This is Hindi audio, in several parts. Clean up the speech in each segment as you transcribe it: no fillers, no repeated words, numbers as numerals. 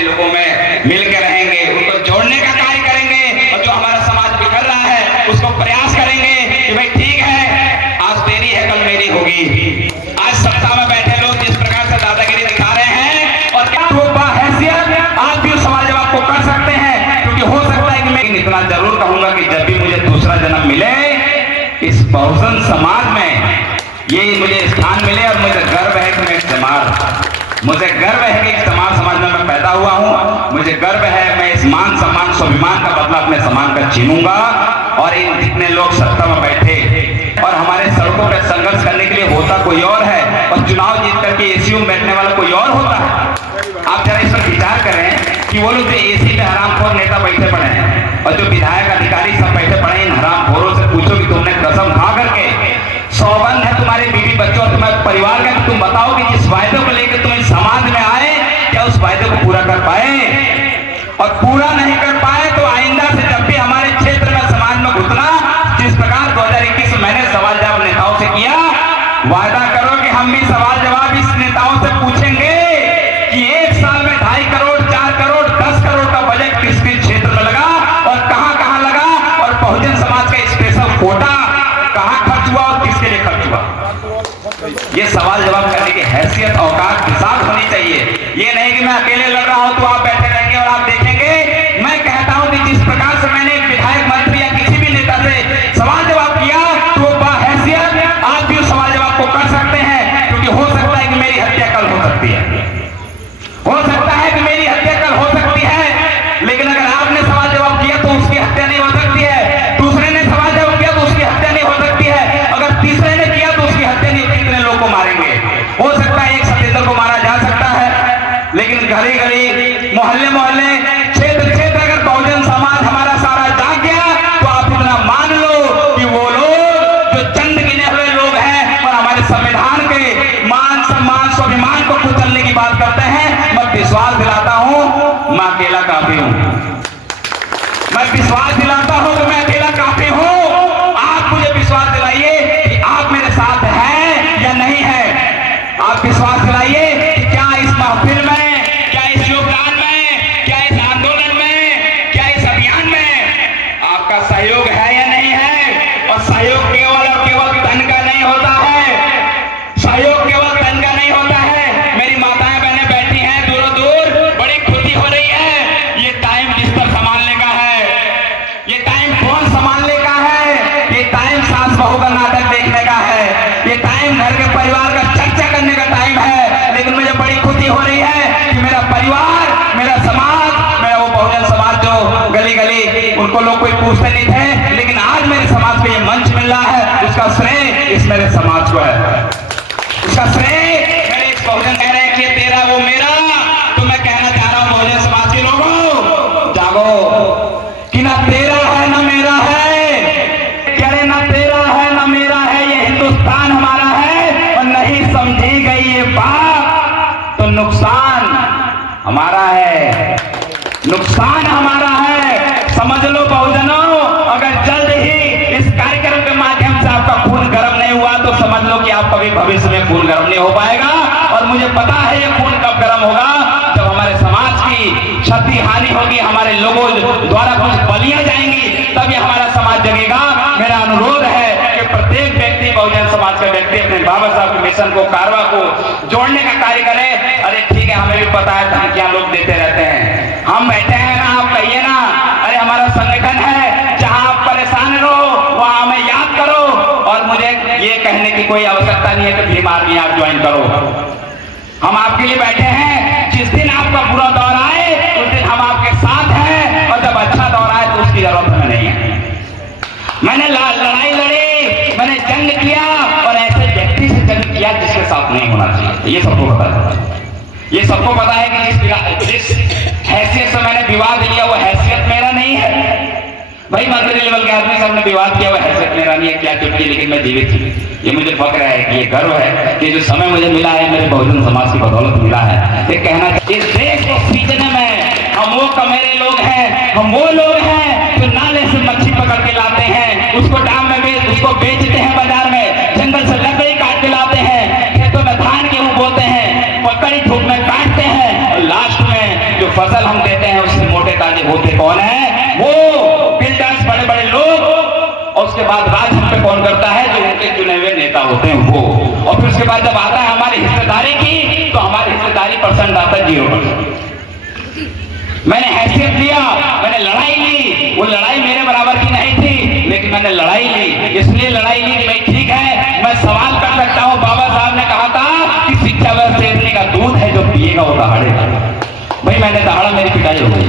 में लोगों में मिलकर रहेंगे, उनको जोड़ने का कार्य करेंगे और जो हमारा समाज बिखर रहा है उसको प्रयास करेंगे कि भाई ठीक है, आज तेरी है कल मेरी होगी। आज सत्ता में बैठे लोग जिस प्रकार से दादागिरी दिखा रहे हैं और क्या वो हैसियत आज भी उस सवाल जवाब को कर सकते हैं, क्योंकि हो सकता है कि मैं इतना जरूर कहूंगा कि जब भी मुझे दूसरा जन्म मिले इस बहुजन समाज में ये मुझे स्थान मिले और मुझे गर्व है कि मैं मुझे गर्व है कि समाज में मैं पैदा हुआ हूँ। मुझे गर्व है मैं इस मान सम्मान स्वाभिमान का बदला अपने सम्मान का छीनूंगा। और इन जितने लोग सत्ता में बैठे और हमारे सड़कों पर संघर्ष करने के लिए होता कोई और है और चुनाव जीत करके एसी में बैठने वाला कोई और होता है। आप जरा इस पर विचार करें कि वो लोग जो एसी में हरामखोर नेता बैठे पड़े हैं और जो विधायक अधिकारी सब बैठे पड़े हैं, इन हरामखोरों से पूछो कि तुमने कसम खा करके सौगंध है तुम्हारे बीवी बच्चों और तुम्हारे परिवार का, तुम बताओ कि जिस वायदे को लेकर तुम इस समाज में आए क्या उस वायदे को पूरा कर पाए? और पूरा नहीं कर पाए तो आइंदा से जब भी हमारे क्षेत्र में समाज में घुसना, जिस प्रकार 2021 में मैंने सवाल जवाब नेताओं से किया, वायदा करो कि हम भी सवाल जवाब इस नेताओं से पूछेंगे कि एक साल में 2.5 करोड़ 4 करोड़ 10 करोड़ का बजट किस किस क्षेत्र में लगा और कहां लगा, और बहुजन समाज का स्पेशल कोटा कहां खर्च हुआ और किसके लिए खर्च हुआ। ये सवाल जवाब करने की हैसियत औकात के साथ होनी चाहिए। ये नहीं कि मैं अकेले लड़ रहा हूं तो आप बैठे रहेंगे और आप देखेंगे। मैं कहता हूं कि जिस प्रकार से मैंने एक विधायक मंत्री या किसी भी नेता से सवाल जवाब किया तो वो बाहैसियत आज भी उस सवाल जवाब को कर सकते हैं, क्योंकि हो सकता है कि मेरी हत्या कल हो सकती है, हो सकता है कि मेरी हत्या कल हो सकती है। लेकिन अगर आपने सवाल जवाब किया तो उसकी हत्या नहीं हो सकती है, दूसरे ने सवाल जवाब किया तो उसकी हत्या नहीं हो सकती है, अगर तीसरे ने किया तो उसकी हत्या नहीं। कितने लोग को मारेंगे? हो सकता है एक सतेंद्र को मारा जा सकता है, लेकिन गली गली मोहल्ले मोहल्ले क्षेत्र क्षेत्र अगर बहुजन समाज हमारा सारा जाग गया तो आप इतना मान लो कि वो लोग जो चंद गिने हुए लोग हैं और हमारे संविधान के मान सम्मान स्वाभिमान को कुचलने की बात करते हैं, मैं विश्वास दिलाता हूं मैं अकेला काफी हूं। मैं विश्वास दिलाता हूं कि मैं अकेला काफी हूं। आप मुझे विश्वास दिलाइए कि आप मेरे साथ हैं या नहीं है। आप विश्वास दिलाइए कि क्या इस महफिल में, क्या इस योगदान में, क्या इस आंदोलन में, क्या इस अभियान में आपका सहयोग है या नहीं है। और सहयोग केवल और केवल धन का नहीं होता है, सहयोग केवल धन का नहीं होता है। मेरी माताएं बहनें बैठी हैं दूरों दूर, बड़ी खुशी हो रही है। ये टाइम बिस्तर संभालने का है, ये टाइम फोन संभालने का है, ये टाइम सास बहू का नाटक देखने का है, ये टाइम घर के परिवार का चर्चा करने का टाइम है। लेकिन मुझे बड़ी खुशी हो रही है कि मेरा परिवार, मेरा समाज, मेरा वो बहुजन समाज जो गली गली उनको लोग कोई पूछते नहीं थे, लेकिन आज मेरे समाज को ये मंच मिल रहा है, उसका श्रेय इस मेरे समाज को है, उसका श्रेय मेरे इस बहुजन कह रहे हैं कि तेरा वो मेरा। तो मैं कहना चाह रहा हूं बहुजन समाज के लोगों, जागो कि ना तेरा है ना मेरा है, कह रहे ना तेरा है ना मेरा है, ये हिंदुस्तान हमारा है। और नहीं समझी गई ये बात तो नुकसान हमारा है, नुकसान हमारा है। समझ लो बहुजनों, अगर जल्द ही इस कार्यक्रम के माध्यम से आपका खून गर्म नहीं हुआ तो समझ लो कि आप कभी भविष्य में खून गर्म नहीं हो पाएगा। और मुझे पता है ये खून कब गर्म होगा, जब हमारे समाज की क्षति हानि होगी, हमारे लोगों द्वारा कुछ बलियां जाएंगी, तब ये हमारा समाज जगेगा। मेरा अनुरोध है कि प्रत्येक व्यक्ति, बहुजन समाज का व्यक्ति अपने बाबा साहब के मिशन को, कारवा को जोड़ने का कार्य करे। अरे ठीक है, हमें भी पता है धमकियां लोग देते रहते हैं, हम बैठे हैं ना, आप कहिए ना, अरे हमारा संगठन है, जहां आप परेशान रहो वहां हमें याद करो। और मुझे ये कहने की कोई आवश्यकता नहीं है कि भीम आर्मी आप ज्वाइन करो, हम आपके लिए बैठे हैं। जिस दिन आपका बुरा दौर आए उस दिन हम आपके साथ हैं, और जब अच्छा दौर आए तो उसकी जरूरत हमें नहीं है। मैंने लड़ाई लड़ी, मैंने जंग किया, और ऐसे व्यक्ति से जंग किया जिसके साथ नहीं होना चाहिए। ये सबको पता है, ये सबको पता है कि जिस हैसियत से मैंने विवाद किया वो हैसियत मेरा नहीं है। भाई मंत्री लेवल के आदमी सबने विवाद किया, वो हैसियत मेरा नहीं है, क्या चुटकी, लेकिन मैं जीवित हूँ। ये मुझे फक्र है, कि ये गर्व है कि जो समय मुझे मिला है मेरे बहुजन समाज की बदौलत मिला है। ये कहना इस देश को सींचने में हम वो कमेरे लोग हैं, हम वो लोग हैं जो नाले से मच्छी पकड़ के लाते हैं, उसको डाम में उसको बेचते हैं बाजार में, जंगल से लकड़ी काट के लाते हैं, खेतों में धान गेहूं बोते हैं, कड़ी धूप में काटते हैं, और लास्ट में जो जो फसल हम देते हैं उससे मोटे ताजे होते कौन है? वो बिल्डर्स, बड़े बड़े लोग। और उसके बाद राज हम पे कौन करता है? जो उनके चुने हुए नेता होते हैं वो। और फिर उसके बाद जब आता है हमारी हिस्सेदारी की, तो हमारी हिस्सेदारी परसेंट आता है 0%। मैंने हैसियत लिया, मैंने लड़ाई ली, वो लड़ाई मेरे बराबर की नहीं थी, लेकिन मैंने लड़ाई ली। इसलिए लड़ाई ली कि भाई ठीक है, मैं सवाल कर सकता हूँ। बाबा साहब ने कहा था कि शिक्षा वह शेरनी का दूध है, जो पिएगा वो दहाड़ेगा। भाई मैंने दहाड़ा, मेरी पिटाई हो गई।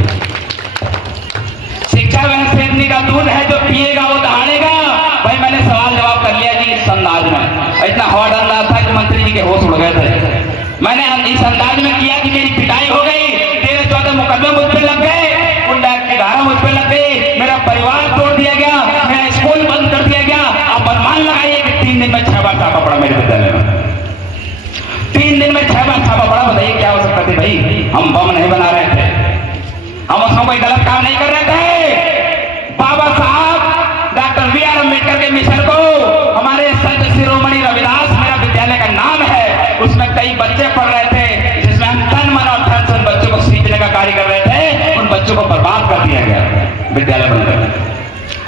शिक्षा वह शेरनी का दूध है, जो पिएगा वो दहाड़ेगा। भाई मैंने सवाल जवाब कर लिया जी इस अंदाज में। इतना हवा डाल रहा था कि मंत्री जी के होश उड़ गए थे। मैंने इस अंदाज में किया कि मेरी पिटाई हो गई, 13-14 मुकदमे मुझ पे लग गए, गुंडा की धारा मुझ पे लग गई, मेरा परिवार तोड़ दिया गया, मेरा स्कूल बंद कर दिया गया। आप अनुमान लगाइए कि 3 दिन में 6 बार छापा पड़ा मेरे विद्यालय में। 3 दिन में 6 बार छापा पड़ा। बताइए क्या हो सकता था भाई? हम बम नहीं बना रहे थे, हम उसमें कोई गलत काम नहीं कर रहे थे। बाबा साहब डॉक्टर बी.आर. अम्बेडकर के मिशन को हमारे संत शिरोमणि रविदास, मेरा विद्यालय का नाम है, उसमें कई बच्चे पढ़ रहे थे, जिसमें हम तन मन और धन से उन बच्चों को सीखने का कार्य कर रहे थे। उन बच्चों को बर्बाद कर दिया गया विद्यालय बनकर।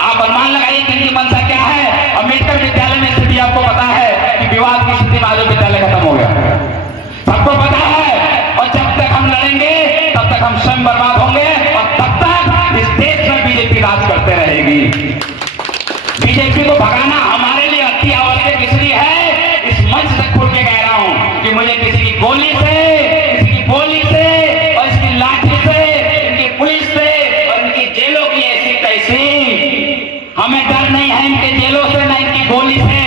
आप अनुमान लगाइए कि इनकी मंशा क्या है? अम्बेडकर विद्यालय में स्थिति आपको पता है कि विवाद की स्थिति में आज विद्यालय खत्म हो गया, सबको पता है। और जब तक हम लड़ेंगे तब तक हम स्वयं बर्बाद होंगे, और तब तक इस देश में बीजेपी राज करते रहेगी। बीजेपी को भगाना हमारे लिए अति आवश्यक इसलिए है, इस मंच से खुल के कह रहा हूं कि मुझे किसी की गोली से, किसी की गोली से, और इसकी लाठी से, इनकी पुलिस से और इनकी जेलों की ऐसी तैसी, हमें डर नहीं है इनके जेलों से, न इनकी गोली से।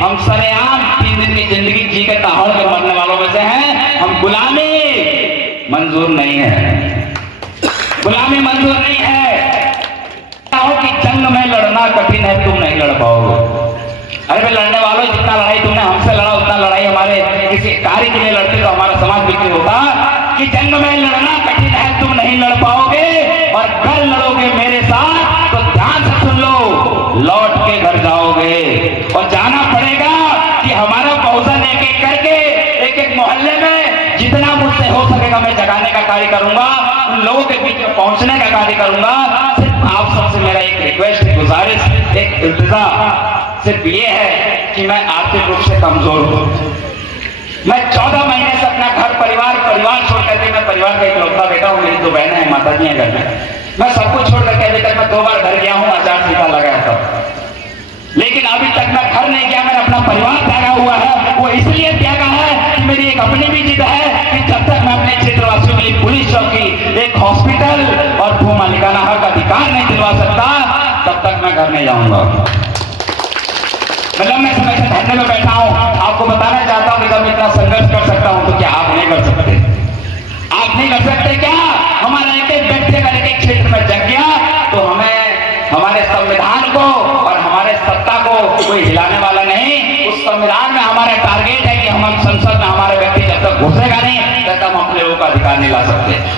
हम सरेआम 3 दिन की जिंदगी जी के ताहड़ के मरने वालों में से हैं। हम गुलामी मंजूर नहीं है, गुलामी मंजूर नहीं है। कि जंग में लड़ना कठिन है, तुम नहीं लड़ पाओगे। अरे भाई लड़ने वालों, जितना लड़ाई तुमने हमसे लड़ा, उतना लड़ाई हमारे किसी कार्य के लिए लड़ते तो हमारा समाज बिखर होता। कि जंग में लड़ना कठिन है, तुम नहीं लड़ पाओगे, और अगर लड़ोगे मेरे साथ तो ध्यान से सुन लो, लौट के घर जाओगे। और जाना पड़ेगा कि हमारा बहुजन एक एक करके, एक एक मोहल्ले में जितना मुझसे हो सकेगा मैं जगाने का कार्य करूंगा, उन लोगों के बीच में पहुंचने का कार्य करूंगा। आप सबसे मेरा एक रिक्वेस्ट, गुजारिश, एक इल्तिजा सिर्फ ये है कि मैं आर्थिक रूप से कमजोर हूं। मैं 14 महीने से अपना घर परिवार छोड़ करके, मैं परिवार का इकलौता बेटा हूं, मेरी 2 बहनें हैं, माता जी हैं घर में, मैं सब कुछ छोड़ करके अभी तक मैं 2 बार घर गया हूं, आचार-संहिता लगाया था, लेकिन अभी तक मैं घर नहीं गया। मैंने अपना परिवार त्यागा हुआ है। वो इसलिए त्यागा है कि मेरी एक अपनी भी जिद है कि जब तक मैं अपने क्षेत्रवासियों के लिए पुलिस चौकी, एक हॉस्पिटल और भू मालिकाना हक अधिकार नहीं दिलवा सकता, तब तक मैं घर नहीं जाऊंगा। मतलब मैं समय से धरने में बैठा हूं, आपको बताना चाहता हूं कि जब इतना संघर्ष कर सकता हूं तो क्या आप नहीं कर सकते? आप नहीं कर सकते क्या? हमारा एक एक व्यक्ति अगर एक एक क्षेत्र में जग गया तो हमें, हमारे संविधान को और हमारे सत्ता को कोई हिलाने वाला नहीं। उस संविधान में हमारा टारगेट है कि हम संसद में हमारे व्यक्ति जब तक घुसेगा नहीं तब तक हम अपने लोगों का अधिकार नहीं ला सकते।